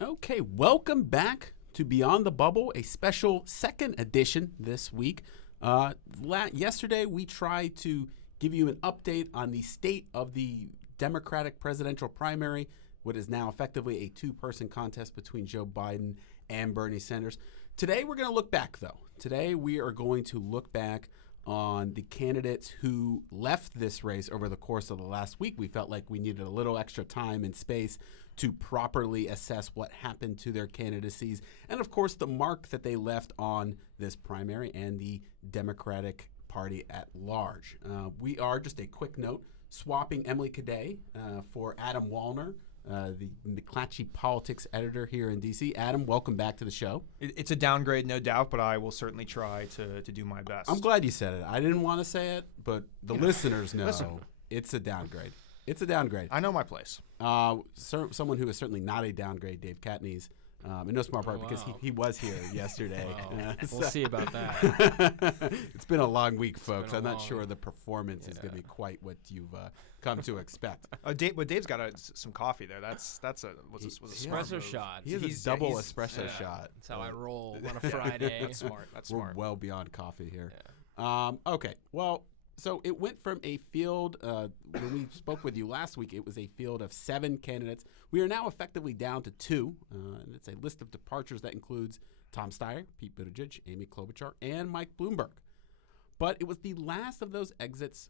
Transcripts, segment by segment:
Okay, welcome back to Beyond the Bubble, a special second edition this week. Yesterday, we tried to give you an update on the state of the Democratic presidential primary, what is now effectively a two-person contest between Joe Biden and Bernie Sanders. Today, we're going to look back, though. Today, we are going to look back on the candidates who left this race over the course of the last week. We felt like we needed a little extra time and space to properly assess what happened to their candidacies and, of course, the mark that they left on this primary and the Democratic Party at large. We are, just a quick note, swapping Emily Cadet for Adam Wollner, the McClatchy politics editor here in D.C. Adam, welcome back to the show. It's a downgrade, no doubt, but I will certainly try to do my best. I'm glad you said it. I didn't want to say it, but the listeners know it's a downgrade. It's a downgrade. I know my place. Someone who is certainly not a downgrade, Dave Catanese, in no small part because he was here yesterday. We'll see about that. It's been a long week, folks. I'm not sure the performance is going to be quite what you've come to expect. Dave's got some coffee there. That's a espresso shot. He has a double espresso shot. That's how I roll on a Friday. That's smart. We're well beyond coffee here. Yeah. Okay. Well, so it went from a field, when we spoke with you last week, it was a field of 7 candidates. We are now effectively down to 2, and it's a list of departures that includes Tom Steyer, Pete Buttigieg, Amy Klobuchar, and Mike Bloomberg. But it was the last of those exits,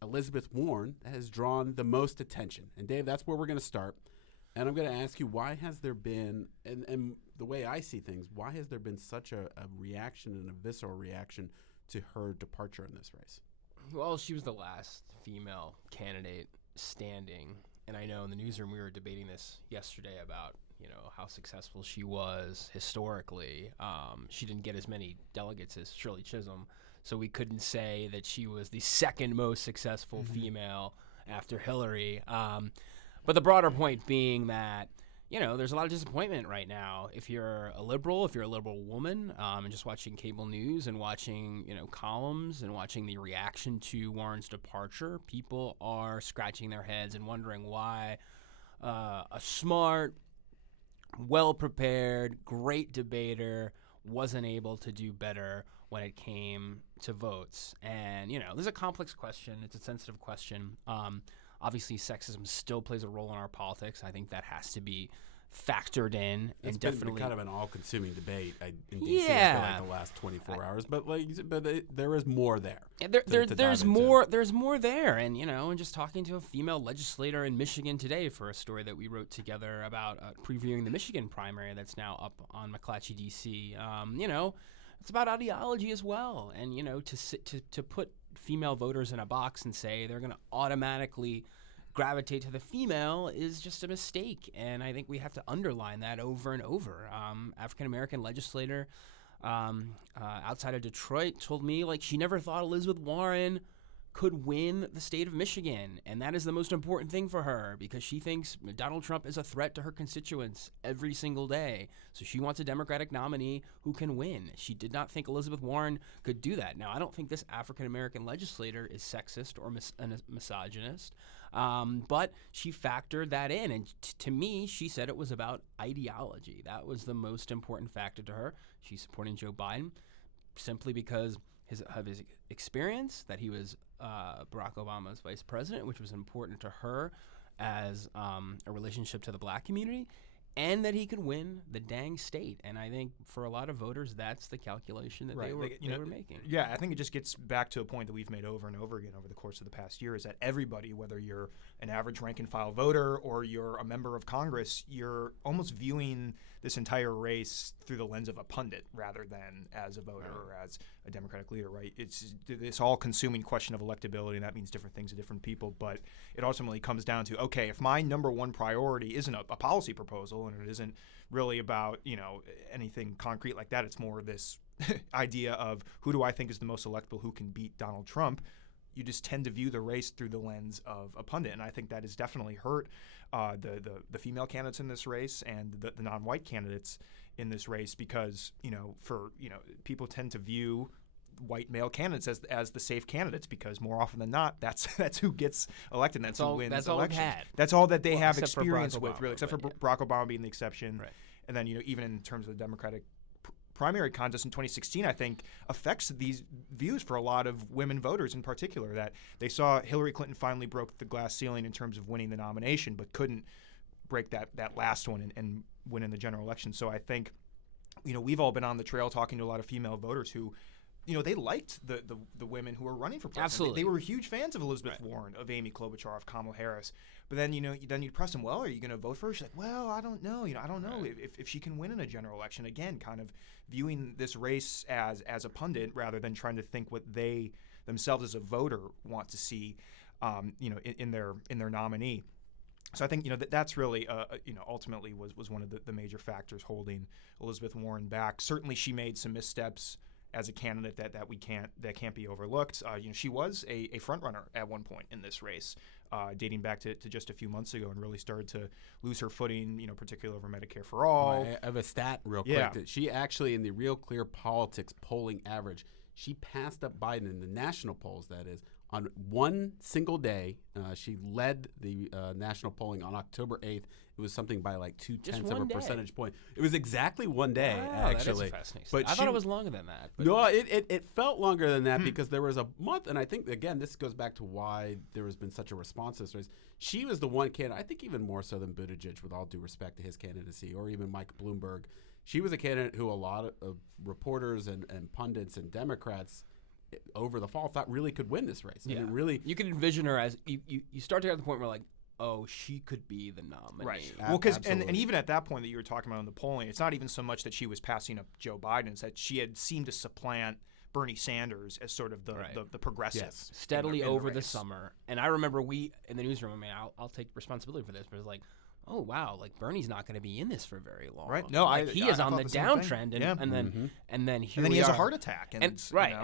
Elizabeth Warren, that has drawn the most attention. And Dave, that's where we're going to start. And I'm going to ask you, why has there been, and the way I see things, why has there been such a reaction and a visceral reaction to her departure in this race? Well, she was the last female candidate standing, and I know in the newsroom we were debating this yesterday about how successful she was historically. She didn't get as many delegates as Shirley Chisholm, so we couldn't say that she was the second most successful female after Hillary. But the broader point being that there's a lot of disappointment right now. If you're a liberal woman, and just watching cable news and watching, columns and watching the reaction to Warren's departure, people are scratching their heads and wondering why a smart, well-prepared, great debater wasn't able to do better when it came to votes. And, this is a complex question. It's a sensitive question. Obviously, sexism still plays a role in our politics. I think that has to be factored in. It's and been definitely kind of an all-consuming debate in DC for like the last 24 hours. But there is more there. There's more. There's more there, and and just talking to a female legislator in Michigan today for a story that we wrote together about previewing the Michigan primary that's now up on McClatchyDC. It's about ideology as well, and to put female voters in a box and say they're going to automatically gravitate to the female is just a mistake, and I think we have to underline that over and over. African-American legislator outside of Detroit told me she never thought Elizabeth Warren could win the state of Michigan, and that is the most important thing for her because she thinks Donald Trump is a threat to her constituents every single day. So she wants a Democratic nominee who can win. She did not think Elizabeth Warren could do that. Now, I don't think this African-American legislator is sexist or misogynist, but she factored that in, and to me, she said it was about ideology. That was the most important factor to her. She's supporting Joe Biden simply because of his experience, that he was Barack Obama's vice president, which was important to her as a relationship to the black community, and that he could win the dang state. And I think for a lot of voters, that's the calculation that they were making. Yeah, I think it just gets back to a point that we've made over and over again over the course of the past year, is that everybody, whether you're an average rank-and-file voter or you're a member of Congress, you're almost viewing this entire race through the lens of a pundit rather than as a voter or as a Democratic leader, right? It's this all-consuming question of electability, and that means different things to different people. But it ultimately comes down to, okay, if my number one priority isn't a policy proposal and it isn't really about, anything concrete like that, it's more this idea of who do I think is the most electable, who can beat Donald Trump, you just tend to view the race through the lens of a pundit. And I think that has definitely hurt the female candidates in this race and the non-white candidates in this race because, people tend to view white male candidates as the safe candidates, because more often than not, that's who gets elected. That's who wins elections. All we've had. That's all that they have except for experience Barack with, Obama, really, except for but Barack Obama being the exception. Right. And then, even in terms of the Democratic primary contest in 2016, I think affects these views for a lot of women voters in particular, that they saw Hillary Clinton finally broke the glass ceiling in terms of winning the nomination, but couldn't break that last one and win in the general election. So I think, we've all been on the trail talking to a lot of female voters who, they liked the women who were running for president. Absolutely. They were huge fans of Elizabeth Warren, of Amy Klobuchar, of Kamala Harris. But then, then you'd press them, well, are you going to vote for her? She's like, well, I don't know. I don't know if she can win in a general election. Again, kind of viewing this race as a pundit rather than trying to think what they themselves as a voter want to see, in their nominee. So I think that's really ultimately was one of the major factors holding Elizabeth Warren back. Certainly, she made some missteps as a candidate that can't be overlooked. She was a front runner at one point in this race, dating back to just a few months ago, and really started to lose her footing, particularly over Medicare for All. I have a stat real quick. That she actually, in the Real Clear Politics polling average, she passed up Biden in the national polls, that is. On one single day, she led the national polling on October 8th. It was something by like 0.2 of a percentage point. It was exactly one day, actually. That is fascinating. But I thought it was longer than that. But no, it felt longer than that because there was a month, and I think, again, this goes back to why there has been such a response to this race. She was the one candidate, I think even more so than Buttigieg, with all due respect to his candidacy, or even Mike Bloomberg. She was a candidate who a lot of reporters and pundits and Democrats over the fall thought really could win this race. Yeah. And it really, you could envision her as you start to get to the point where, like, oh, she could be the nominee. Right. Well, because and even at that point that you were talking about in the polling, it's not even so much that she was passing up Joe Biden; it's that she had seemed to supplant Bernie Sanders as sort of the progressive steadily over the summer. And I remember we in the newsroom. I mean, I'll take responsibility for this, but it's like, oh wow, like Bernie's not going to be in this for very long. Right? No, like, he is on the downtrend, and then he has a heart attack, and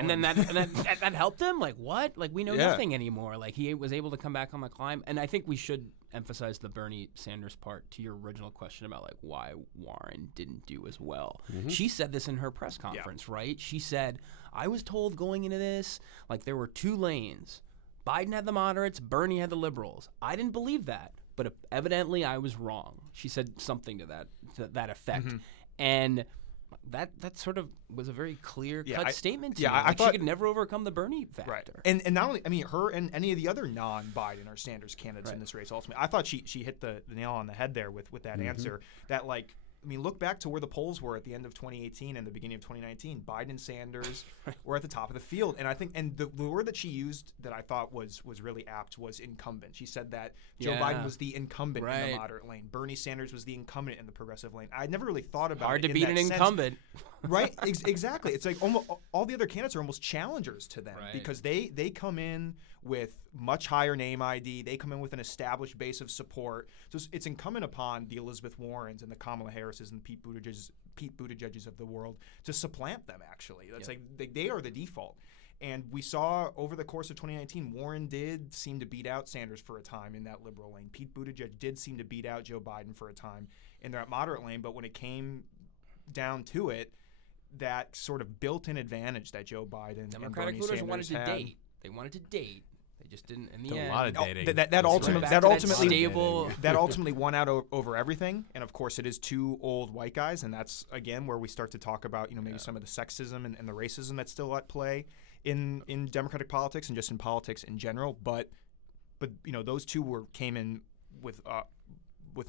then that helped him. Like what? Like we know nothing anymore. Like he was able to come back on the climb, and I think we should emphasize the Bernie Sanders part to your original question about like why Warren didn't do as well. She said this in her press conference, right? She said, I was told going into this, like there were two lanes. Biden had the moderates, Bernie had the liberals. I didn't believe that. But evidently, I was wrong. She said something to that effect, and that sort of was a very clear-cut statement to me. I thought she could never overcome the Bernie factor. Right. And not only, I mean, her and any of the other non-Biden or Sanders candidates in this race. Ultimately, I thought she hit the nail on the head there with that answer. That like. I mean, look back to where the polls were at the end of 2018 and the beginning of 2019. Biden and Sanders were at the top of the field. And I think, and the word that she used that I thought was really apt was incumbent. She said that Joe Biden was the incumbent in the moderate lane. Bernie Sanders was the incumbent in the progressive lane. I never really thought about hard it to beat an incumbent. Right? Exactly. It's like almost all the other candidates are almost challengers to them because they come in with much higher name ID. They come in with an established base of support. So it's incumbent upon the Elizabeth Warrens and the Kamala Harrises and the Pete Buttigieg's of the world to supplant them, actually. That's like they are the default. And we saw over the course of 2019, Warren did seem to beat out Sanders for a time in that liberal lane. Pete Buttigieg did seem to beat out Joe Biden for a time in that moderate lane. But when it came down to it, that sort of built-in advantage that Joe Biden Democratic and Bernie voters wanted Sanders to had. date. They wanted to date. They just didn't in the a end. lot of dating. That ultimately won out over everything. And of course, it is two old white guys, and that's again where we start to talk about maybe some of the sexism and the racism that's still at play in Democratic politics and just in politics in general. But those two came in with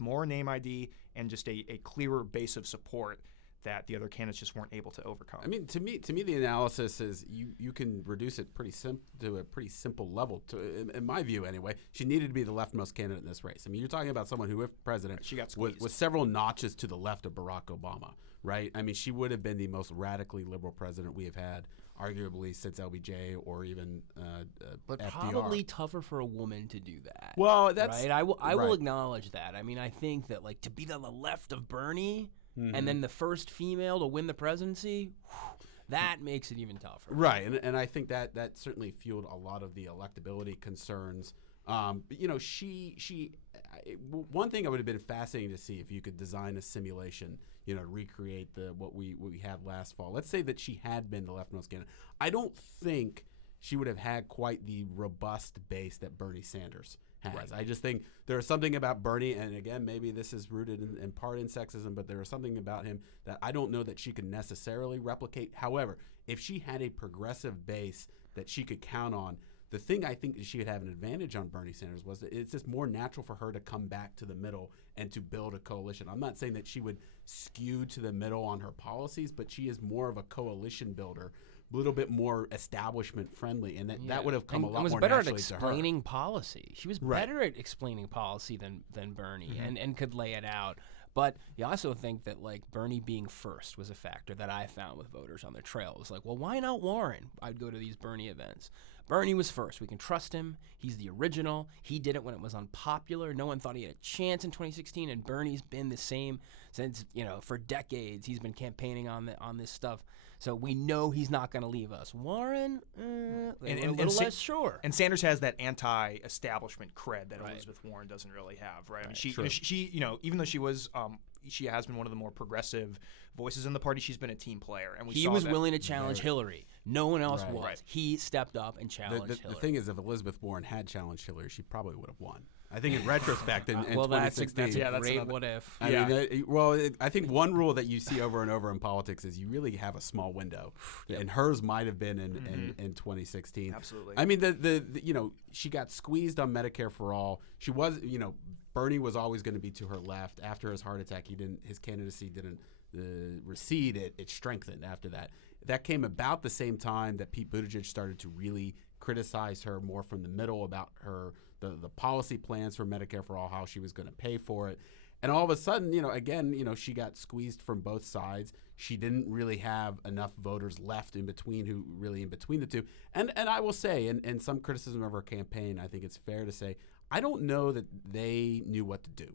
more name ID and just a clearer base of support that the other candidates just weren't able to overcome. I mean, to me, the analysis is you can reduce it to a pretty simple level. In my view, anyway, she needed to be the leftmost candidate in this race. I mean, you're talking about someone who, if president, she got was several notches to the left of Barack Obama, right? I mean, she would have been the most radically liberal president we have had, arguably since LBJ or even but FDR. Probably tougher for a woman to do that. Well, that's right. I will acknowledge that. I mean, I think that like to be on the left of Bernie. And then the first female to win the presidency, that makes it even tougher. Right, and I think that certainly fueled a lot of the electability concerns But, you know, one thing I would have been fascinating to see if you could design a simulation, you know, to recreate what we had last fall. Let's say that she had been the leftmost candidate. I don't think she would have had quite the robust base that Bernie Sanders has. Right. I just think there's something about Bernie, and again, maybe this is rooted in part in sexism, but there is something about him that I don't know that she could necessarily replicate. However, if she had a progressive base that she could count on, the thing I think that she would have an advantage on Bernie Sanders was that it's just more natural for her to come back to the middle and to build a coalition. I'm not saying that she would skew to the middle on her policies, but she is more of a coalition builder, a little bit more establishment friendly, and that would have come a lot more naturally to her. Was better at explaining policy. She was better at explaining policy than Bernie, and could lay it out. But you also think that, like, Bernie being first was a factor that I found with voters on the trail. It was like, well, why not Warren? I'd go to these Bernie events. Bernie was first. We can trust him. He's the original. He did it when it was unpopular. No one thought he had a chance in 2016, and Bernie's been the same since, you know, for decades. He's been campaigning on this stuff. So we know he's not going to leave us. Warren, a little less sure. And Sanders has that anti-establishment cred that Elizabeth Warren doesn't really have, right? I mean, she, you know, even though she was, she has been one of the more progressive voices in the party. She's been a team player, and he was willing to challenge Hillary. No one else was. Right. He stepped up and challenged Hillary. The thing is, if Elizabeth Warren had challenged Hillary, she probably would have won. I think in retrospect, in 2016, that's a great what if. I mean, I think one rule that you see over and over in politics is you really have a small window, and hers might have been in 2016. Absolutely. I mean, the you know, she got squeezed on Medicare for all. She was, you know, Bernie was always going to be to her left. After his heart attack, his candidacy didn't recede. It strengthened after that. That came about the same time that Pete Buttigieg started to really criticize her more from the middle about the policy plans for Medicare for all, how she was going to pay for it. And all of a sudden, you know, again, you know, she got squeezed from both sides. She didn't really have enough voters left in between the two. And I will say, and some criticism of her campaign, I think it's fair to say, I don't know that they knew what to do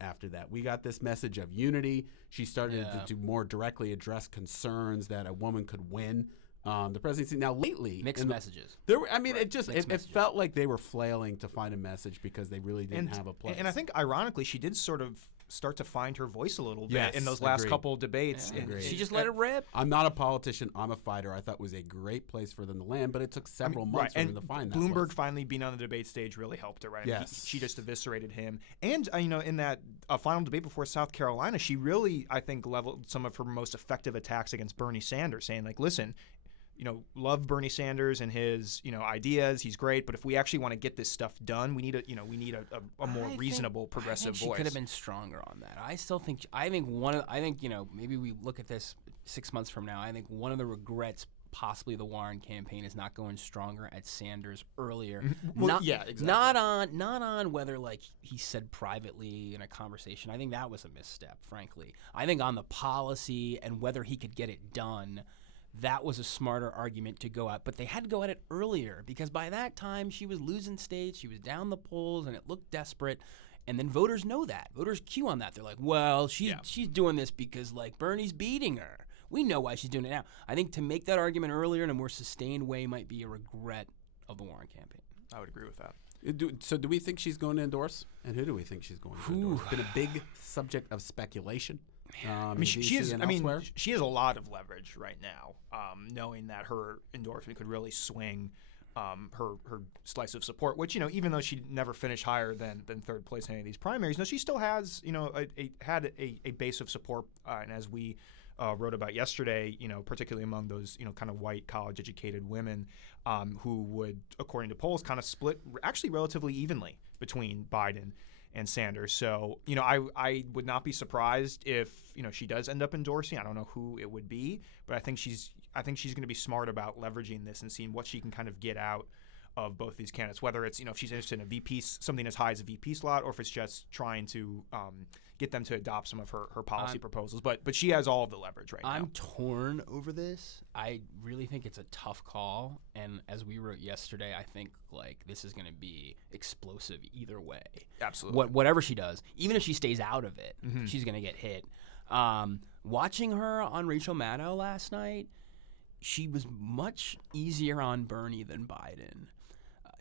after that. We got this message of unity. She started to more directly address concerns that a woman could win the presidency. Now, lately, mixed messages. It felt like they were flailing to find a message because they really didn't have a place. And I think, ironically, she did sort of start to find her voice a little bit in those last couple debates. Yeah, she just let it rip. I'm not a politician. I'm a fighter. I thought it was a great place for them to land, but it took several months for them to find that Bloomberg place. Finally being on the debate stage really helped her, right? Yes. I mean, she just eviscerated him. And, you know, in that final debate before South Carolina, she really, I think, leveled some of her most effective attacks against Bernie Sanders, saying, like, listen, you know, love Bernie Sanders and his, you know, ideas. He's great, but if we actually want to get this stuff done, we need a more reasonable, progressive voice. She could have been stronger on that. I think you know, maybe we look at this 6 months from now. I think one of the regrets, possibly the Warren campaign, is not going stronger at Sanders earlier. Well, exactly. Not on whether, like, he said privately in a conversation. I think that was a misstep, frankly. I think on the policy and whether he could get it done, that was a smarter argument to go at. But they had to go at it earlier because by that time she was losing states, she was down the polls, and it looked desperate. And then voters know that. Voters cue on that. They're like, well, she's doing this because, like, Bernie's beating her. We know why she's doing it now. I think to make that argument earlier in a more sustained way might be a regret of the Warren campaign. I would agree with that. So do we think she's going to endorse? And who do we think she's going to endorse? It's been a big subject of speculation. I mean, she has a lot of leverage right now, knowing that her endorsement could really swing her slice of support. Which, you know, even though she never finished higher than third place in any of these primaries, she still has, you know, a base of support. And as we wrote about yesterday, you know, particularly among those, you know, kind of white college-educated women who would, according to polls, kind of split actually relatively evenly between Biden and Sanders. So, you know, I would not be surprised if, you know, she does end up endorsing. I don't know who it would be, but I think she's going to be smart about leveraging this and seeing what she can kind of get out of both these candidates, whether it's, you know, if she's interested in a VP, something as high as a VP slot, or if it's just trying to get them to adopt some of her policy proposals. But she has all of the leverage right now. I'm torn over this. I really think it's a tough call. And as we wrote yesterday, I think, like, this is going to be explosive either way. Absolutely. Whatever she does, even if she stays out of it, she's going to get hit. Watching her on Rachel Maddow last night, she was much easier on Bernie than Biden.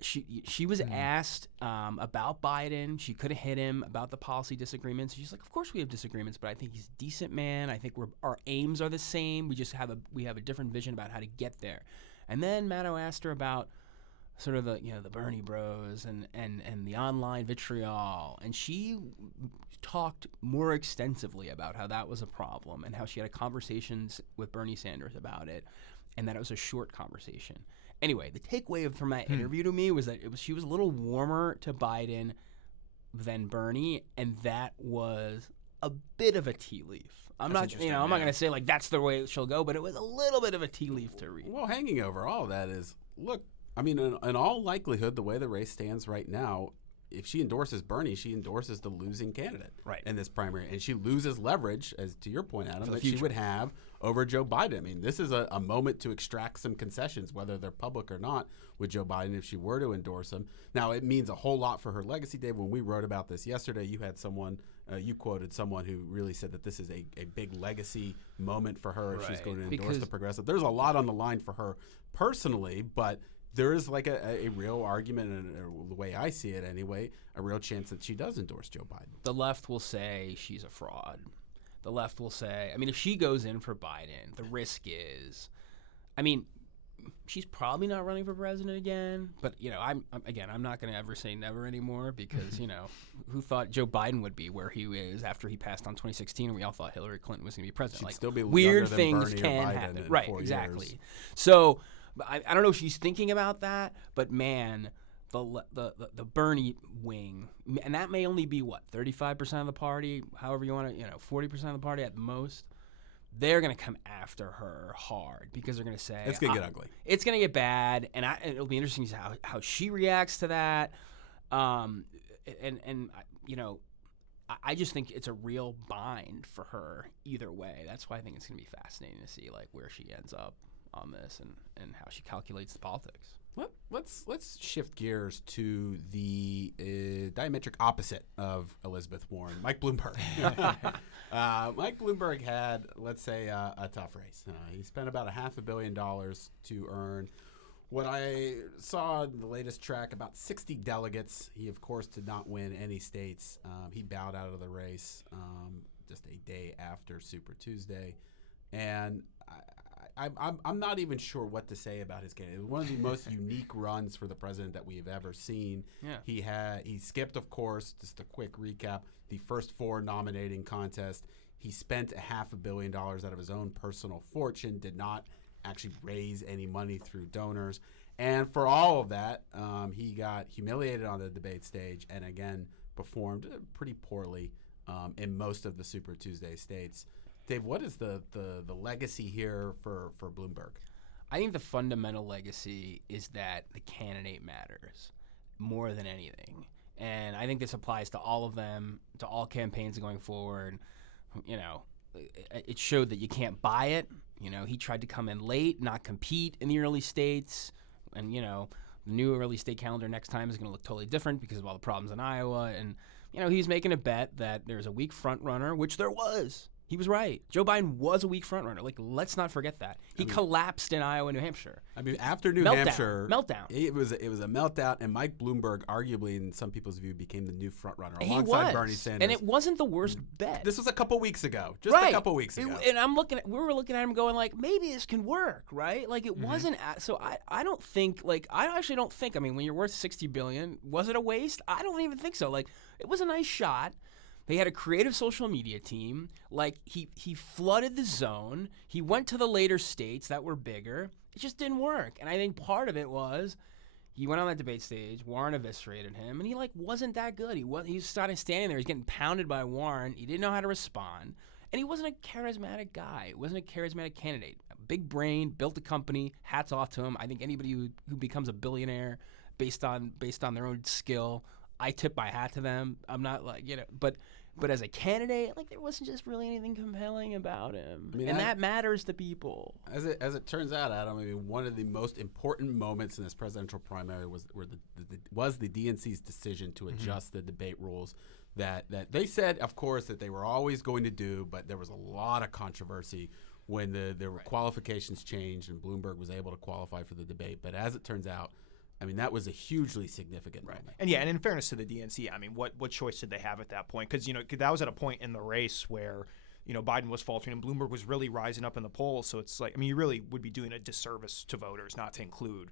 she was asked about Biden. She could have hit him about the policy disagreements. She's like, of course we have disagreements, but I think he's a decent man. I think our aims are the same. We just have a different vision about how to get there. And then Maddow asked her about sort of the Bernie bros and the online vitriol, and she talked more extensively about how that was a problem and how she had conversations with Bernie Sanders about it, and that it was a short conversation. Anyway, the takeaway from that interview to me was that she was a little warmer to Biden than Bernie, and that was a bit of a tea leaf. I'm not going to say like that's the way she'll go, but it was a little bit of a tea leaf to read. Well, hanging over all of that is, look, I mean, in all likelihood, the way the race stands right now, if she endorses Bernie, she endorses the losing candidate in this primary. And she loses leverage, as to your point, Adam, that she would have over Joe Biden. I mean, this is a moment to extract some concessions, whether they're public or not, with Joe Biden if she were to endorse him. Now, it means a whole lot for her legacy, Dave. When we wrote about this yesterday, you had you quoted someone who really said that this is a big legacy moment for her if she's going to endorse the progressive. There's a lot on the line for her personally, but there is like a real argument, and the way I see it anyway, a real chance that she does endorse Joe Biden. The left will say she's a fraud. The left will say, I mean, if she goes in for Biden, the risk is, I mean, she's probably not running for president again. But, I'm not going to ever say never anymore because, who thought Joe Biden would be where he is after he passed on 2016 and we all thought Hillary Clinton was going to be president. She'd still be weird younger than things Bernie can or Biden happen. in Right, 4 exactly. years. So I don't know if she's thinking about that, but man, the Bernie wing, and that may only be 35% of the party, however you want to, 40% of the party at most. They're going to come after her hard because they're going to say it's going to get ugly. It's going to get bad, and it'll be interesting to see how she reacts to that. I just think it's a real bind for her either way. That's why I think it's going to be fascinating to see like where she ends up on this and how she calculates the politics. Let's shift gears to the diametric opposite of Elizabeth Warren, Mike Bloomberg. Mike Bloomberg had, let's say, a tough race. He spent about $500 million to earn what I saw in the latest track, about 60 delegates. He, of course, did not win any states. He bowed out of the race just a day after Super Tuesday. And I'm not even sure what to say about his candidate. It was one of the most unique runs for the president that we have ever seen. Yeah. He skipped, of course, just a quick recap, the first 4 nominating contests. He spent $500 million out of his own personal fortune, did not actually raise any money through donors. And for all of that, he got humiliated on the debate stage and again performed pretty poorly in most of the Super Tuesday states. Dave, what is the legacy here for Bloomberg? I think the fundamental legacy is that the candidate matters more than anything. And I think this applies to all of them, to all campaigns going forward. It showed that you can't buy it. He tried to come in late, not compete in the early states. And, the new early state calendar next time is going to look totally different because of all the problems in Iowa. And, he's making a bet that there's a weak front runner, which there was. He was right. Joe Biden was a weak frontrunner. Like, let's not forget that. He collapsed in Iowa and New Hampshire. I mean, after New Hampshire, meltdown. It was a meltdown, and Mike Bloomberg, arguably, in some people's view, became the new frontrunner alongside Bernie Sanders. And it wasn't the worst bet. This was a couple weeks ago, a couple weeks ago. And we were looking at him going like, maybe this can work, right? Like, it wasn't. So I don't think, like, I actually don't think. I mean, when you're worth $60 billion, was it a waste? I don't even think so. Like, it was a nice shot. They had a creative social media team. Like, he flooded the zone. He went to the later states that were bigger. It just didn't work. And I think part of it was he went on that debate stage. Warren eviscerated him, and he wasn't that good. He started standing there. He's getting pounded by Warren. He didn't know how to respond, and he wasn't a charismatic guy. He wasn't a charismatic candidate. A big brain, built a company. Hats off to him. I think anybody who becomes a billionaire based on their own skill, I tip my hat to them. I'm not like but as a candidate, like, there wasn't just really anything compelling about him, and that matters to people. As it turns out, Adam, I mean, one of the most important moments in this presidential primary was the DNC's decision to adjust the debate rules that they said, of course, that they were always going to do, but there was a lot of controversy when the qualifications changed and Bloomberg was able to qualify for the debate. But as it turns out, I mean, that was a hugely significant moment. And yeah, and in fairness to the DNC, I mean, what choice did they have at that point? Because, that was at a point in the race where, Biden was faltering and Bloomberg was really rising up in the polls. So it's like, I mean, you really would be doing a disservice to voters not to include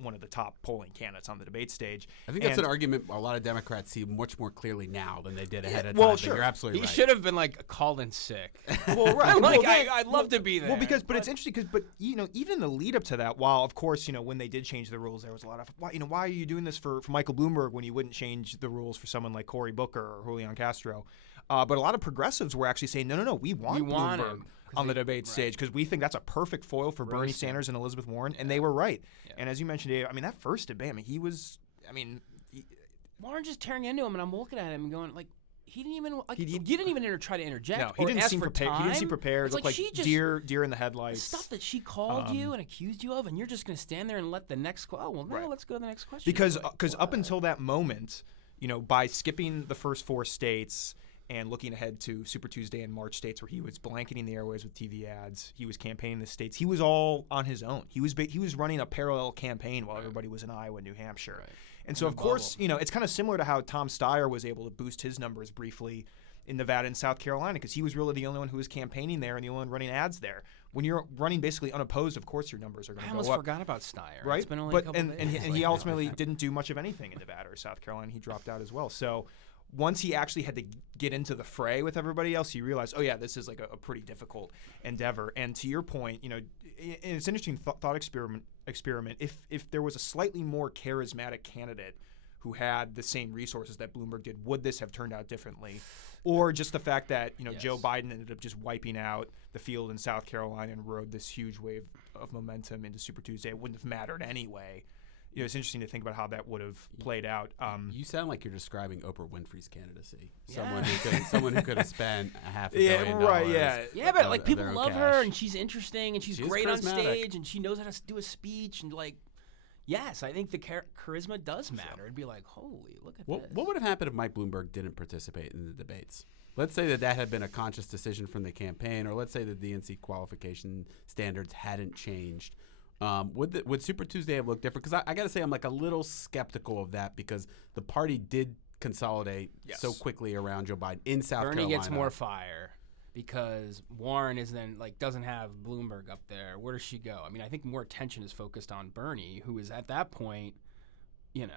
one of the top polling candidates on the debate stage. I think that's an argument a lot of Democrats see much more clearly now than they did ahead of time. Well, sure. You're absolutely right. He should have been called in sick. Well, right. I'd love to be there. Well, but it's interesting but even the lead up to that, while of course when they did change the rules, there was a lot of why are you doing this for Michael Bloomberg when you wouldn't change the rules for someone like Cory Booker or Julian Castro? But a lot of progressives were actually saying, no, we want Bloomberg on the debate stage because we think that's a perfect foil for Bernie Sanders and Elizabeth Warren, and they were right. Yeah. And as you mentioned, Dave, I mean, that first debate, Warren just tearing into him, and I'm looking at him and going, like, he didn't even try to interject. No, he didn't seem prepared. He didn't seem prepared. It looked like deer in the headlights. The stuff that she called you and accused you of, and you're just going to stand there and let the next let's go to the next question. Because up until that moment, by skipping the first 4 states and looking ahead to Super Tuesday and March states where he was blanketing the airways with TV ads, he was campaigning the states. He was all on his own. He was running a parallel campaign while everybody was in Iowa and New Hampshire. Right. And so, of course, it's kind of similar to how Tom Steyer was able to boost his numbers briefly in Nevada and South Carolina because he was really the only one who was campaigning there and the only one running ads there. When you're running basically unopposed, of course your numbers are going to go up. I almost forgot about Steyer. Right? It's been only a couple days. And he ultimately didn't do much of anything in Nevada or South Carolina. He dropped out as well. So once he actually had to get into the fray with everybody else, he realized, oh yeah, this is like a pretty difficult endeavor. And to your point, it's an interesting thought experiment. If there was a slightly more charismatic candidate who had the same resources that Bloomberg did, would this have turned out differently? Or just the fact that yes. Joe Biden ended up just wiping out the field in South Carolina and rode this huge wave of momentum into Super Tuesday, it wouldn't have mattered anyway. It's interesting to think about how that would have played out. You sound like you're describing Oprah Winfrey's candidacy. Yeah. Someone who could have spent $500 million. Right, yeah, but like people love her and she's interesting and she's great on stage and she knows how to do a speech and like. Yes, I think the charisma does matter. It'd be like, holy, look at this. What would have happened if Mike Bloomberg didn't participate in the debates? Let's say that had been a conscious decision from the campaign, or let's say that the DNC qualification standards hadn't changed. Would Super Tuesday have looked different? Because I got to say I'm like a little skeptical of that because the party did consolidate so quickly around Joe Biden in South Carolina. Bernie gets more fire. Because Warren is then doesn't have Bloomberg up there. Where does she go? I mean, I think more attention is focused on Bernie, who is at that point, the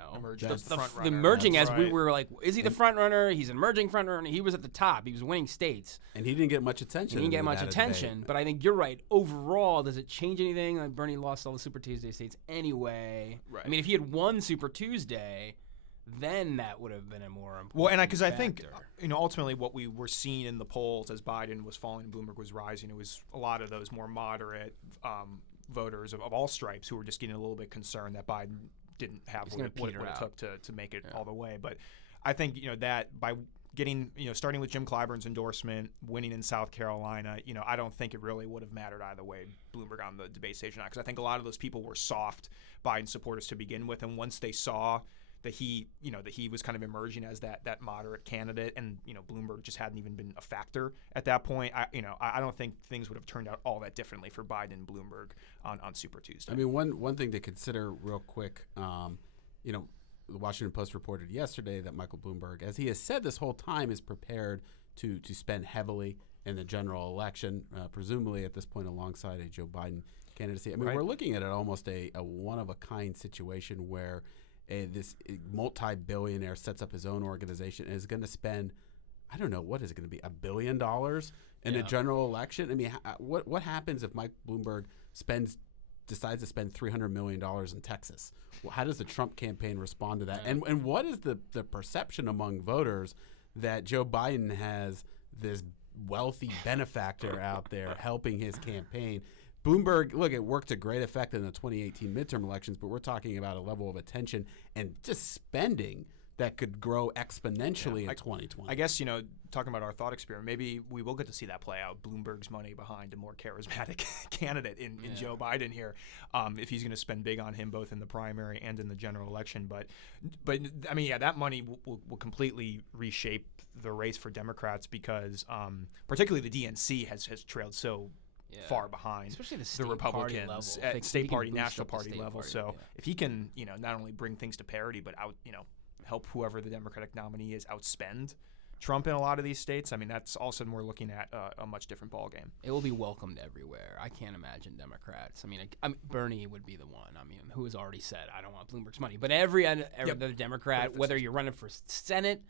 emerging as we were like, is he the front runner? He's an emerging front runner. He was at the top. He was winning states, and he didn't get much attention. But I think you're right. Overall, does it change anything? Like Bernie lost all the Super Tuesday states anyway. Right. I mean, if he had won Super Tuesday, then that would have been a more important because I think ultimately what we were seeing in the polls as Biden was falling and Bloomberg was rising, it was a lot of those more moderate voters of all stripes who were just getting a little bit concerned that Biden didn't have what it took to make it all the way. But I think that by getting starting with Jim Clyburn's endorsement, winning in South Carolina, I don't think it really would have mattered either way, Bloomberg on the debate stage or not, because I think a lot of those people were soft Biden supporters to begin with, and once they saw that he was kind of emerging as that moderate candidate, and Bloomberg just hadn't even been a factor at that point. I don't think things would have turned out all that differently for Biden and Bloomberg on Super Tuesday. I mean, one thing to consider real quick, the Washington Post reported yesterday that Michael Bloomberg, as he has said this whole time, is prepared to spend heavily in the general election, presumably at this point alongside a Joe Biden candidacy. I mean, we're looking at it almost a one-of-a-kind situation where this multi-billionaire sets up his own organization and is going to spend, I don't know, what is it going to be, $1 billion in a general election? I mean, what happens if Mike Bloomberg decides to spend $300 million in Texas? Well, how does the Trump campaign respond to that? And what is the perception among voters that Joe Biden has this wealthy benefactor out there helping his campaign? Bloomberg, look, it worked to great effect in the 2018 midterm elections, but we're talking about a level of attention and just spending that could grow exponentially in 2020. I guess, talking about our thought experiment, maybe we will get to see that play out, Bloomberg's money behind a more charismatic candidate in Joe Biden here, if he's going to spend big on him both in the primary and in the general election. But I mean, that money will completely reshape the race for Democrats because particularly the DNC has trailed so far behind especially the Republicans at state party, national party level. So if he can, not only bring things to parity, but help whoever the Democratic nominee is outspend Trump in a lot of these states, I mean, that's all of a sudden we're looking at a much different ballgame. It will be welcomed everywhere. I can't imagine Democrats. I mean, Bernie would be the one. I mean, who has already said, I don't want Bloomberg's money. But every other Democrat, whether you're running for Senate,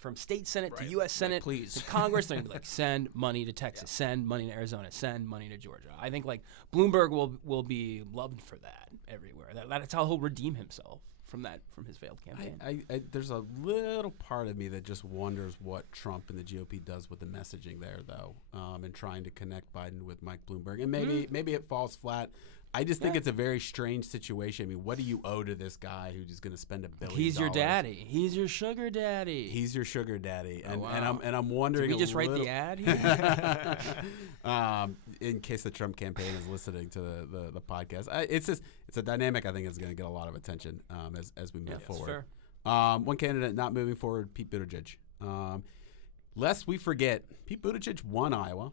from state Senate to U.S. Senate, please. to Congress, they're going to be like, send money to Texas, send money to Arizona, send money to Georgia. I think, Bloomberg will be loved for that everywhere. That's how he'll redeem himself from his failed campaign. There's a little part of me that just wonders what Trump and the GOP does with the messaging there, though, and trying to connect Biden with Mike Bloomberg. And maybe it falls flat. I just think it's a very strange situation. I mean, what do you owe to this guy who's just going to spend $1 billion? He's your daddy. He's your sugar daddy. He's your sugar daddy. And I'm wondering. Did we just write the ad here? In case the Trump campaign is listening to the podcast, it's a dynamic. I think is going to get a lot of attention as we move forward. Fair. One candidate not moving forward, Pete Buttigieg. Lest we forget, Pete Buttigieg won Iowa.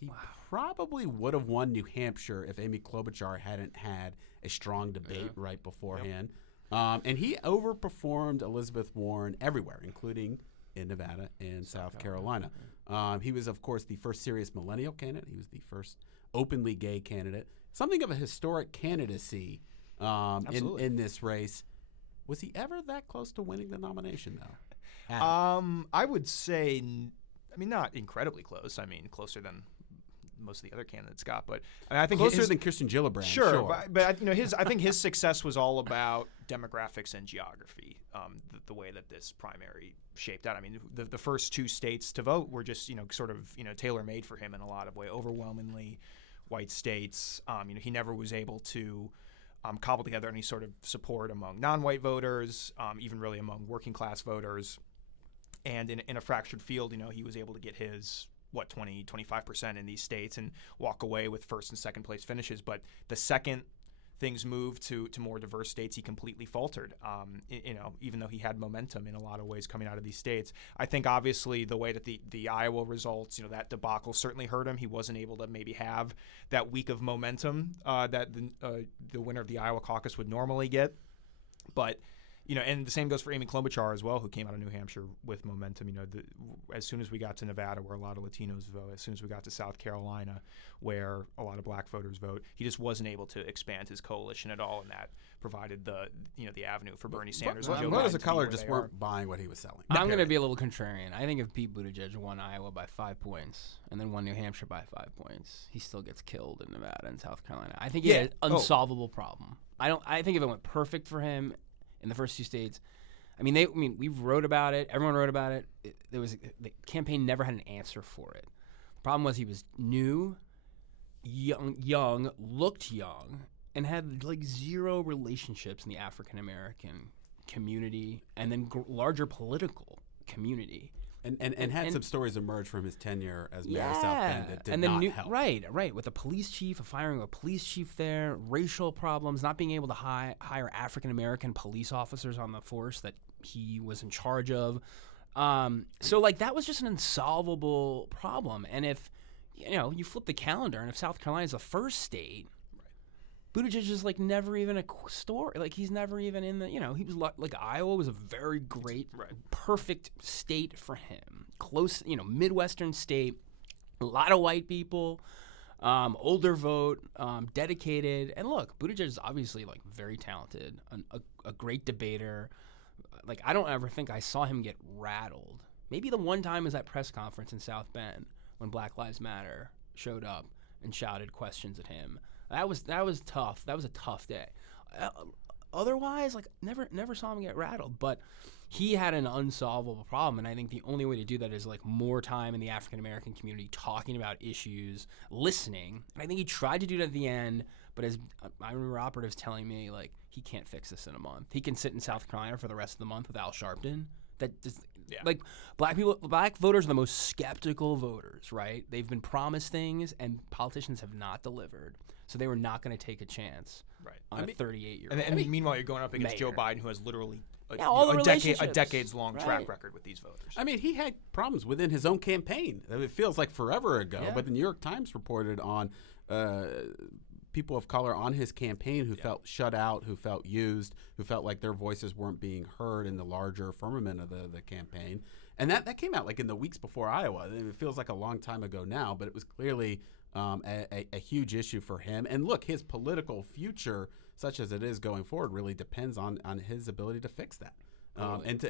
He probably would have won New Hampshire if Amy Klobuchar hadn't had a strong debate right beforehand. And he overperformed Elizabeth Warren everywhere, including in Nevada and South Carolina. He was, of course, the first serious millennial candidate. He was the first openly gay candidate. Something of a historic candidacy in this race. Was he ever that close to winning the nomination, though? I would say, not incredibly close. I mean, closer than most of the other candidates got, but I think closer than Kirsten Gillibrand. Sure. But I think his success was all about demographics and geography. The way that this primary shaped out. I mean, the first two states to vote were just tailor made for him in a lot of ways. Overwhelmingly white states. He never was able to cobble together any sort of support among non-white voters, even really among working class voters. And in a fractured field, he was able to get his 20-25% in these states and walk away with first and second place finishes. But the second things moved to more diverse states, he completely faltered. Even though he had momentum in a lot of ways coming out of these states. I think obviously the way that the Iowa results, that debacle certainly hurt him. He wasn't able to maybe have that week of momentum that the winner of the Iowa caucus would normally get. But and the same goes for Amy Klobuchar as well, who came out of New Hampshire with momentum. As soon as we got to Nevada, where a lot of Latinos vote, as soon as we got to South Carolina, where a lot of black voters vote, he just wasn't able to expand his coalition at all, and that provided the avenue for Bernie Sanders. Voters of color just weren't buying what he was selling. I'm going to be a little contrarian. I think if Pete Buttigieg won Iowa by 5 points and then won New Hampshire by 5 points, he still gets killed in Nevada and South Carolina. I think he had an unsolvable problem. I think if it went perfect for him in the first two states, we wrote about it. Everyone wrote about it. The campaign never had an answer for it. The problem was he was new, young, looked young, and had zero relationships in the African American community and then larger political community. And had some stories emerge from his tenure as mayor of South Bend that did not help. Right. With a police chief, firing a police chief there, racial problems, not being able to hire African-American police officers on the force that he was in charge of. That was just an unsolvable problem. And if, you flip the calendar and if South Carolina is the first state, Buttigieg is never even a story. He's never even in the, he was Iowa was a very great, perfect state for him. Close, Midwestern state, a lot of white people, older vote, dedicated. And look, Buttigieg is obviously very talented, a great debater. I don't ever think I saw him get rattled. Maybe the one time was that press conference in South Bend when Black Lives Matter showed up and shouted questions at him. That was tough. That was a tough day. Otherwise, never saw him get rattled. But he had an unsolvable problem, and I think the only way to do that is more time in the African American community talking about issues, listening. And I think he tried to do it at the end, but as I remember operatives telling me, he can't fix this in a month. He can sit in South Carolina for the rest of the month with Al Sharpton. That just black voters are the most skeptical voters, right? They've been promised things, and politicians have not delivered. So they were not going to take a chance on a 38-year-old. And meanwhile, you're going up against Joe Biden, who has literally a decades-long track record with these voters. I mean, he had problems within his own campaign. It feels like forever ago, but the New York Times reported on people of color on his campaign who felt shut out, who felt used, who felt like their voices weren't being heard in the larger firmament of the campaign. And that came out like in the weeks before Iowa. It feels like a long time ago now, but it was clearly a huge issue for him. And look, his political future, such as it is going forward, really depends on his ability to fix that and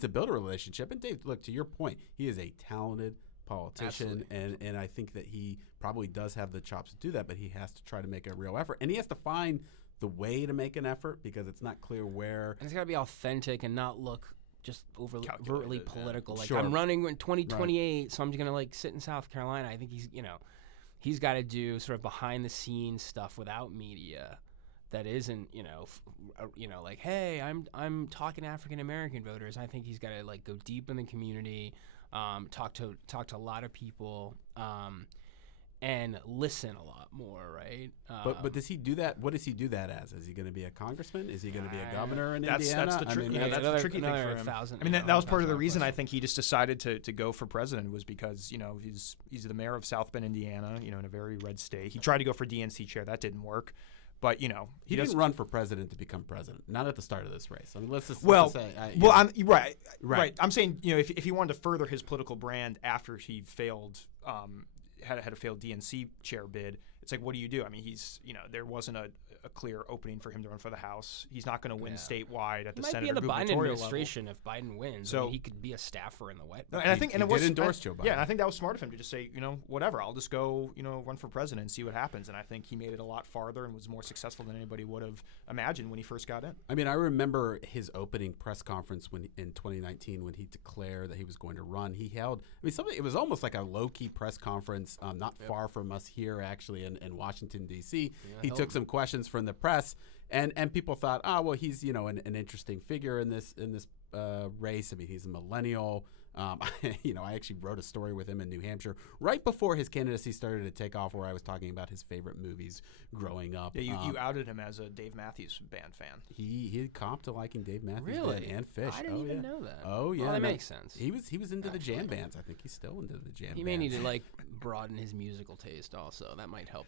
to build a relationship. And Dave, look, to your point, he is a talented politician, and I think that he probably does have the chops to do that, but he has to try to make a real effort. And he has to find the way to make an effort because it's not clear where. And it's got to be authentic and not look just overtly political. Like, sure. I'm running in 2028, so I'm just going to like sit in South Carolina. I think he's got to do sort of behind the scenes stuff without media that isn't, like, hey, I'm talking to African American voters. I think he's got to like go deep in the community, talk to a lot of people, and listen a lot more, right? But does he do that? What does he do that as? Is he going to be a congressman? Is he going to be a governor in Indiana? That's the tricky thing for him. I mean, that was part of the reason I think he just decided to go for president was because he's the mayor of South Bend, Indiana, in a very red state. He tried to go for DNC chair, that didn't work. But he didn't run for president to become president. Not at the start of this race. I mean, let's just say. I'm right. I'm saying if he wanted to further his political brand after he failed, had a failed DNC chair bid, it's like, what do you do? I mean, there wasn't a clear opening for him to run for the House. He's not going to win statewide at the Senate or gubernatorial level. He might be in the Biden administration if Biden wins. So he could be a staffer in the White House. And I think he did endorse Joe Biden. Yeah, and I think that was smart of him to just say, whatever, I'll just go, run for president and see what happens. And I think he made it a lot farther and was more successful than anybody would have imagined when he first got in. I mean, I remember his opening press conference in 2019 when he declared that he was going to run. He held, it was almost like a low-key press conference, not far from us here, actually, in Washington, D.C. He took some questions from the press. And people thought, he's an interesting figure in this race. I mean, he's a millennial. I actually wrote a story with him in New Hampshire right before his candidacy started to take off, where I was talking about his favorite movies growing up. Yeah, you outed him as a Dave Matthews Band fan. He comped to liking Dave Matthews Band and Phish. I didn't even know that. Oh yeah, well, that makes sense. He was into the jam bands. I think he's still into the jam bands. He may need to broaden his musical taste also. That might help.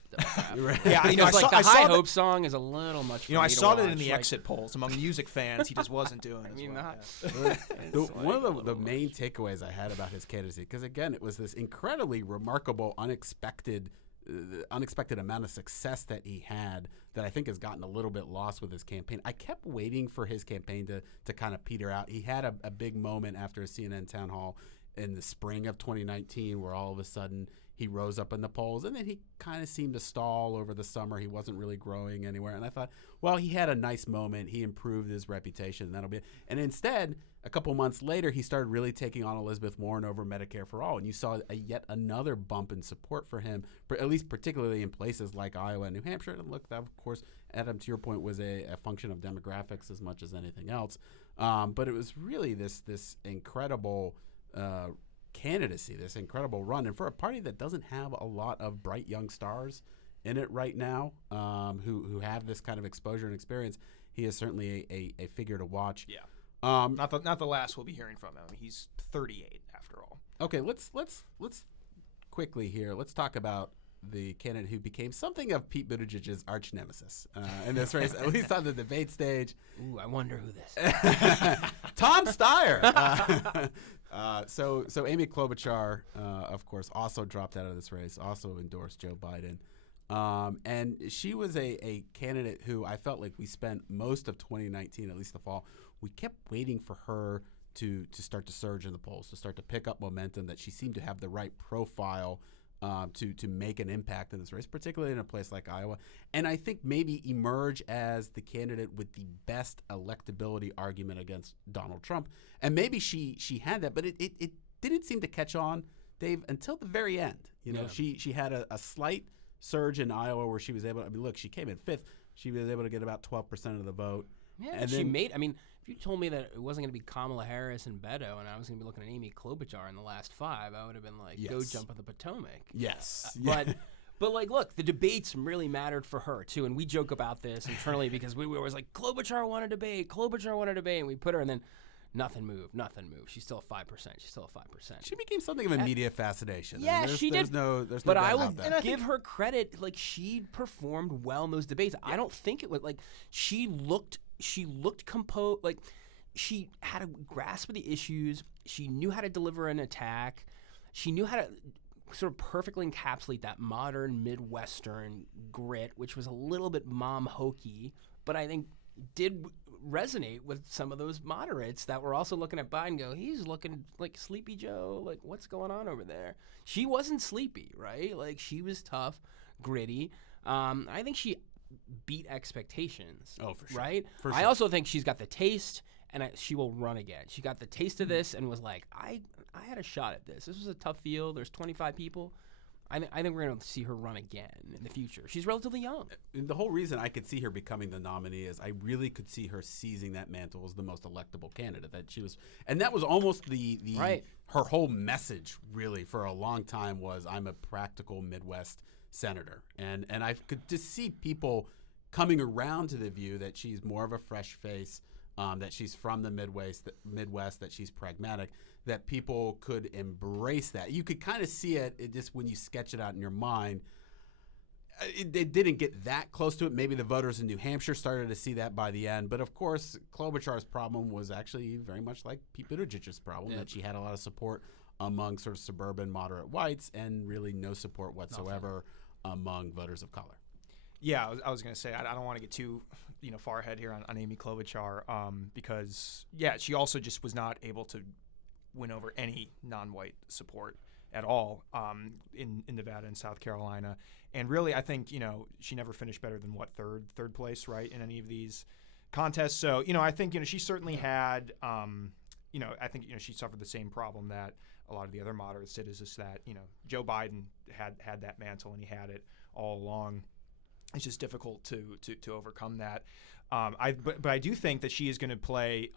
Right. Yeah, the High Hope song is a little much. I saw that in the exit polls among music fans. He just wasn't doing it. One of the main takeaways I had about his candidacy, because again, it was this incredibly remarkable, unexpected amount of success that he had that I think has gotten a little bit lost with his campaign. I kept waiting for his campaign to kind of peter out. He had a big moment after a CNN town hall in the spring of 2019 where all of a sudden he rose up in the polls, and then he kind of seemed to stall over the summer. He wasn't really growing anywhere. And I thought, well, he had a nice moment. He improved his reputation, and that'll be it. And instead, a couple months later, he started really taking on Elizabeth Warren over Medicare for All. And you saw yet another bump in support for him, at least particularly in places like Iowa and New Hampshire. And look, that, of course, Adam, to your point, was a function of demographics as much as anything else. But it was really this incredible candidacy, this incredible run. And for a party that doesn't have a lot of bright young stars in it right now, who have this kind of exposure and experience, he is certainly a figure to watch. Yeah. Not the last we'll be hearing from him. He's 38 after all. Okay, let's quickly here. Let's talk about the candidate who became something of Pete Buttigieg's arch nemesis in this race, at least on the debate stage. Ooh, I wonder who this is. Tom Steyer. So Amy Klobuchar, of course, also dropped out of this race, also endorsed Joe Biden. And she was a candidate who I felt like we spent most of 2019, at least the fall, we kept waiting for her to start to surge in the polls, to start to pick up momentum, that she seemed to have the right profile to make an impact in this race, particularly in a place like Iowa. And I think maybe emerge as the candidate with the best electability argument against Donald Trump. And maybe she had that, but it didn't seem to catch on, Dave, until the very end. She had a slight surge in Iowa where she was able, look, she came in fifth. She was able to get about 12% of the vote. Yeah, and she made, if you told me that it wasn't going to be Kamala Harris and Beto and I was going to be looking at Amy Klobuchar in the last five, I would have been like, go jump on the Potomac. Yes. But, like, look, the debates really mattered for her, too. And we joke about this internally because we were always like, Klobuchar won a debate. And we put her, and then nothing moved. She's still at 5%. She became something of a media fascination. Yeah, she did. There's no but doubt I about will that. give her credit. Like, she performed well in those debates. Yeah. I don't think it was, like, she looked composed. Like, she had a grasp of the issues. She knew how to deliver an attack. She knew how to sort of perfectly encapsulate that modern Midwestern grit, which was a little bit mom hokey, but I think did resonate with some of those moderates that were also looking at Biden and go, he's looking like Sleepy Joe, like what's going on over there? She wasn't sleepy, right? Like she was tough, gritty. I think she beat expectations. Oh, for sure. Right? For sure. I also think she's got the taste, and she will run again. She got the taste of this and was like, I had a shot at this. This was a tough field. There's 25 people. I think we're going to see her run again in the future. She's relatively young. And the whole reason I could see her becoming the nominee is I really could see her seizing that mantle as the most electable candidate that she was. And that was almost the right. Her whole message really for a long time was I'm a practical Midwest senator. And I could just see people coming around to the view that she's more of a fresh face, that she's from the Midwest, that she's pragmatic, that people could embrace that. You could kind of see it just when you sketch it out in your mind. It didn't get that close to it. Maybe the voters in New Hampshire started to see that by the end. But, of course, Klobuchar's problem was actually very much like Pete Buttigieg's problem, that she had a lot of support among sort of suburban moderate whites and really no support whatsoever among voters of color. Yeah, I was going to say, I don't want to get too far ahead here on Amy Klobuchar because, she also just was not able to win over any non-white support at all in Nevada and South Carolina. And really, I think, she never finished better than third place, right, in any of these contests. So, I think, she certainly had, I think, she suffered the same problem that a lot of the other moderates did, is just that, Joe Biden had that mantle and he had it all along. It's just difficult to overcome that. But I do think that she is going to play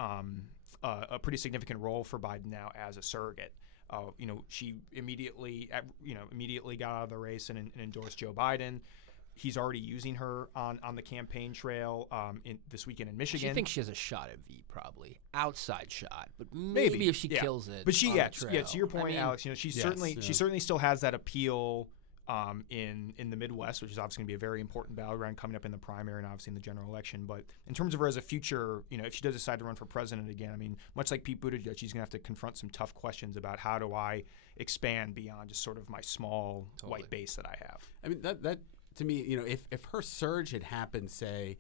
a pretty significant role for Biden now as a surrogate. She immediately got out of the race and endorsed Joe Biden. He's already using her on the campaign trail this weekend in Michigan. She thinks she has a shot at V, probably outside shot, but maybe if she kills it. But she, to your point, Alex. She certainly still has that appeal. In the Midwest, which is obviously going to be a very important battleground coming up in the primary and obviously in the general election. But in terms of her as a future, if she does decide to run for president again, I mean, much like Pete Buttigieg, she's going to have to confront some tough questions about how do I expand beyond just sort of my small white base that I have. I mean, that to me, if her surge had happened, say,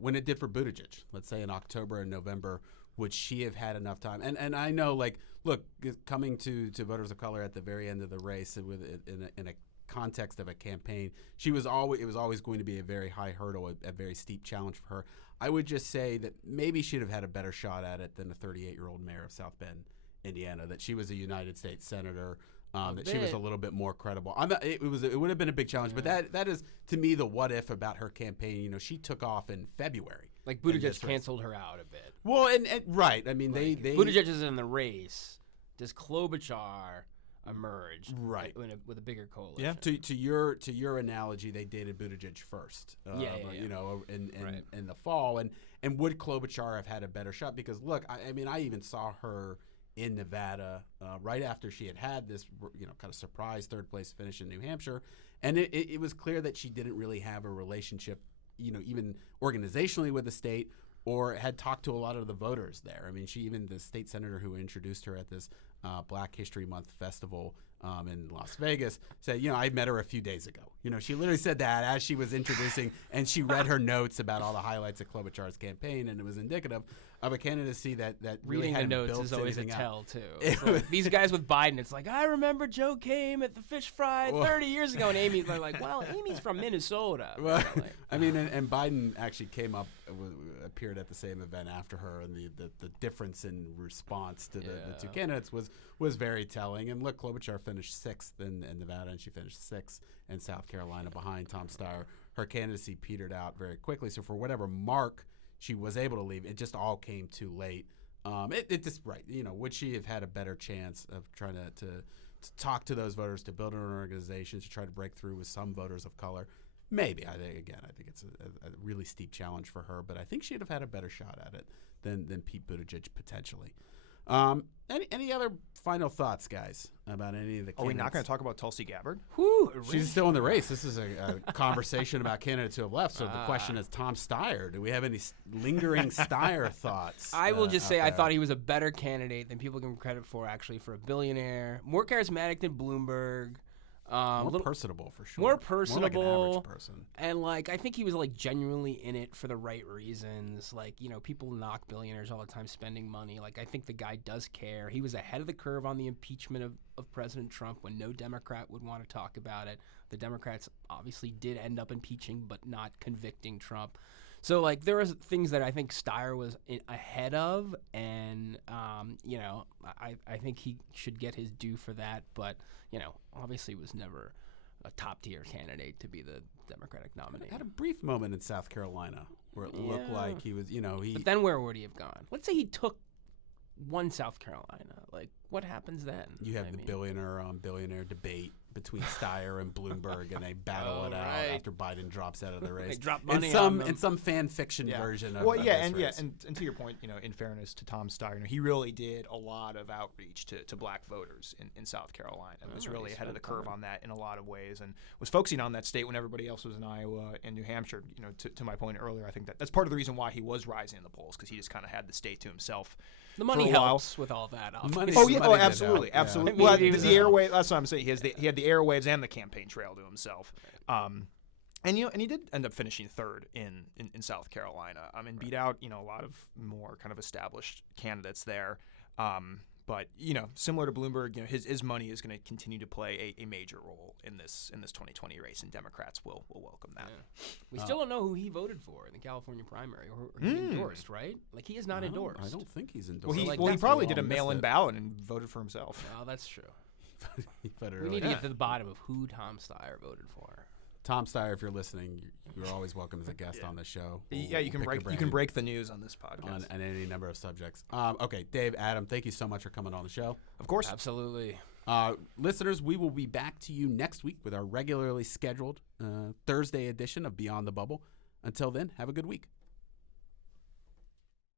when it did for Buttigieg, let's say in October and November, would she have had enough time? And I know, like, look, coming to voters of color at the very end of the race in a context of a campaign, it was always going to be a very high hurdle, a very steep challenge for her. I would just say that maybe she'd have had a better shot at it than the 38-year-old mayor of South Bend, Indiana, that she was a United States senator, that she was a little bit more credible. It would have been a big challenge, but that is, to me, the what if about her campaign. She took off in February. Like Buttigieg canceled her out a bit. Well, and right. I mean, they Buttigieg is in the race. Does Klobuchar emerge with a bigger coalition? Yeah. To your analogy, they dated Buttigieg first. In the fall, and would Klobuchar have had a better shot? Because look, I even saw her in Nevada right after she had this kind of surprise third place finish in New Hampshire, and it was clear that she didn't really have a relationship, even organizationally with the state, or had talked to a lot of the voters there. I mean, the state senator who introduced her at this Black History Month festival in Las Vegas said, I met her a few days ago. She literally said that as she was introducing, and she read her notes about all the highlights of Klobuchar's campaign, and it was indicative of a candidacy that really reading the hadn't notes built is always a anything tell out. too. Like, these guys with Biden, it's like, I remember Joe came at the fish fry 30 years ago, and Amy's like, well, Amy's from Minnesota. Well, and Biden actually appeared at the same event after her, and the difference in response to the two candidates was very telling. And look, Klobuchar finished 6th in Nevada, and she finished 6th in South Carolina behind Tom Steyer. Her candidacy petered out very quickly. So for whatever mark she was able to leave, it just all came too late. It just would she have had a better chance of trying to talk to those voters, to build an organization, to try to break through with some voters of color. Maybe. I think it's a really steep challenge for her, but I think she'd have had a better shot at it than Pete Buttigieg potentially. Any other final thoughts, guys, about any of the candidates? Are we not going to talk about Tulsi Gabbard? She's still in the race. This is a conversation about candidates who have left. So the question is, Tom Steyer. Do we have any lingering Steyer thoughts? I will just say I thought he was a better candidate than people give him credit for, actually, for a billionaire. More charismatic than Bloomberg. More personable, for sure. More personable. More like an average person. And, I think he was, genuinely in it for the right reasons. People knock billionaires all the time spending money. I think the guy does care. He was ahead of the curve on the impeachment of President Trump when no Democrat would want to talk about it. The Democrats obviously did end up impeaching but not convicting Trump. So, there was things that I think Steyer was ahead of, and, I think he should get his due for that. But, obviously was never a top-tier candidate to be the Democratic nominee. Had a brief moment in South Carolina where it looked like he was, But then where would he have gone? Let's say he took one South Carolina. What happens then? You have billionaire debate between Steyer and Bloomberg, and they battle it out after Biden drops out of the race. They drop money in some fan fiction version of and race. and to your point, in fairness to Tom Steyer, he really did a lot of outreach to black voters in South Carolina, and was really ahead of the curve on that in a lot of ways, and was focusing on that state when everybody else was in Iowa and New Hampshire. To my point earlier, I think that's part of the reason why he was rising in the polls, because he just kind of had the state to himself. The money helps with all that. Absolutely. Well, the airway. That's what I'm saying. He had the airwaves and the campaign trail to himself. And he did end up finishing third in South Carolina. Beat out a lot of more kind of established candidates there. But similar to Bloomberg, his money is going to continue to play a major role in this 2020 race, and Democrats will welcome that. Yeah. We still don't know who he voted for in the California primary, or he endorsed, right? He is not endorsed. I don't think he's endorsed. Well, he probably did a mail-in ballot and voted for himself. Oh, that's true. We need to get to the bottom of who Tom Steyer voted for. Tom Steyer, if you're listening, you're always welcome as a guest on the show. You can break the news on this podcast on any number of subjects. Okay, Dave, Adam, thank you so much for coming on the show. Of course, absolutely. Listeners, we will be back to you next week with our regularly scheduled Thursday edition of Beyond the Bubble. Until then, have a good week.